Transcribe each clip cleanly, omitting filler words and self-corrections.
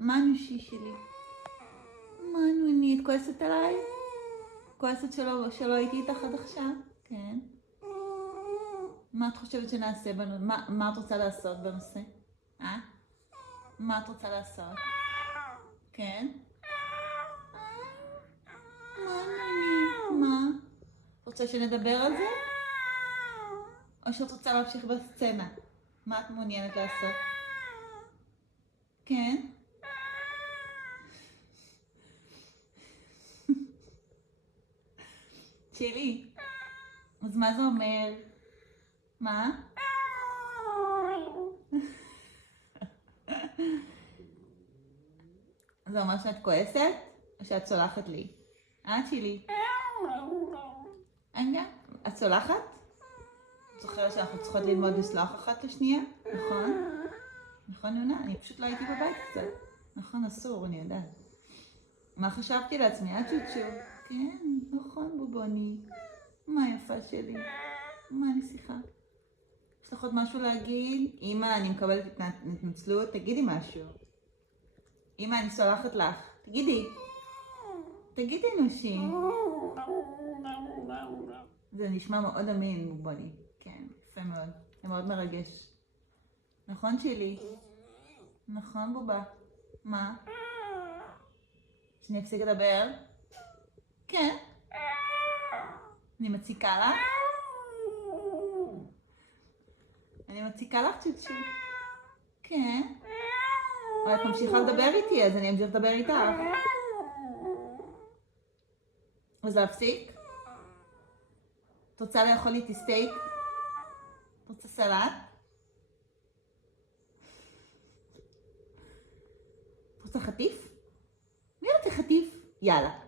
מה נושי שלי? מה נוני, את כועסת עליי? כועסת שלא הייתי איתך עד עכשיו? כן. מה את חושבת שנעשה בנושא? מה את רוצה לעשות בנושא? מה את רוצה לעשות? כן? מה נוני? מה? את רוצה שנדבר על זה? או שאת רוצה להמשיך בסצנה? מה את מעוניינת לעשות? כן? צ'ילי, אז מה זה אומר? מה? זה אומר שאת כועסת? או שאת סולחת לי? צ'ילי? רגע, את סולחת? את זוכרת שאנחנו צריכות ללמוד לסלוח אחת לשנייה? נכון? נכון נונה? אני פשוט לא הייתי בבית קצת. נכון, אסור, אני יודעת. מה חשבתי לעצמי? צ'וצ'ו. כן, נכון בובוני. מה יפה שלי? מה אני שיחה? יש לך עוד משהו להגיד? אמא, אני מקבלת התנצלות, תגידי משהו. אמא, אני סולחת לך. תגידי. תגידי נושי. זה נשמע מאוד אמין בובוני. כן, יפה מאוד. זה מאוד מרגש. נכון שלי? נכון בובה. מה? שאני אפסיק לדבר? כן. אני מציקה לך? אני מציקה לך צ'וצ'ו? כן. אבל את ממשיכה לדבר איתי, אז אני אמשיך לדבר איתך. אז להפסיק? את רוצה לאכול איתי סטייק? את רוצה סלט? את רוצה חטיף? מי רוצה חטיף? יאללה.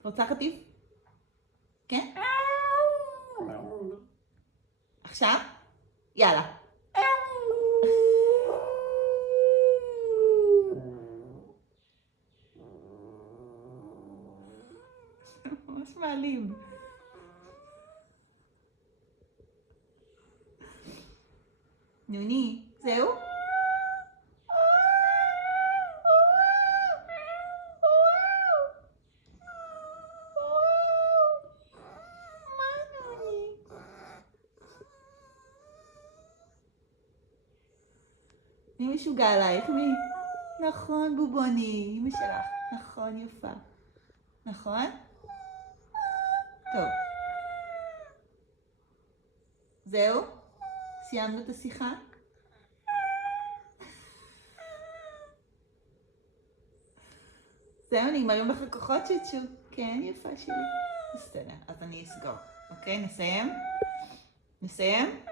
את רוצה חטיף? כן? עכשיו? יאללה. ממש מעלים. נוני, זהו? מי משוגע עלייך? מי? נכון בובוני, אמא שלך. נכון, יפה. נכון? טוב. זהו? סיימנו את השיחה? זהו, נגמרים לך כוחות צ'וצ'ו. כן, יפה שלי. בסדר, אז אני אסגור. אוקיי, נסיים? נסיים?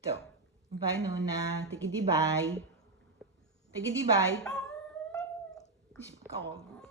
טוב. ביי נונה, תגידי ביי. תגידי ביי. נשמע קרוב.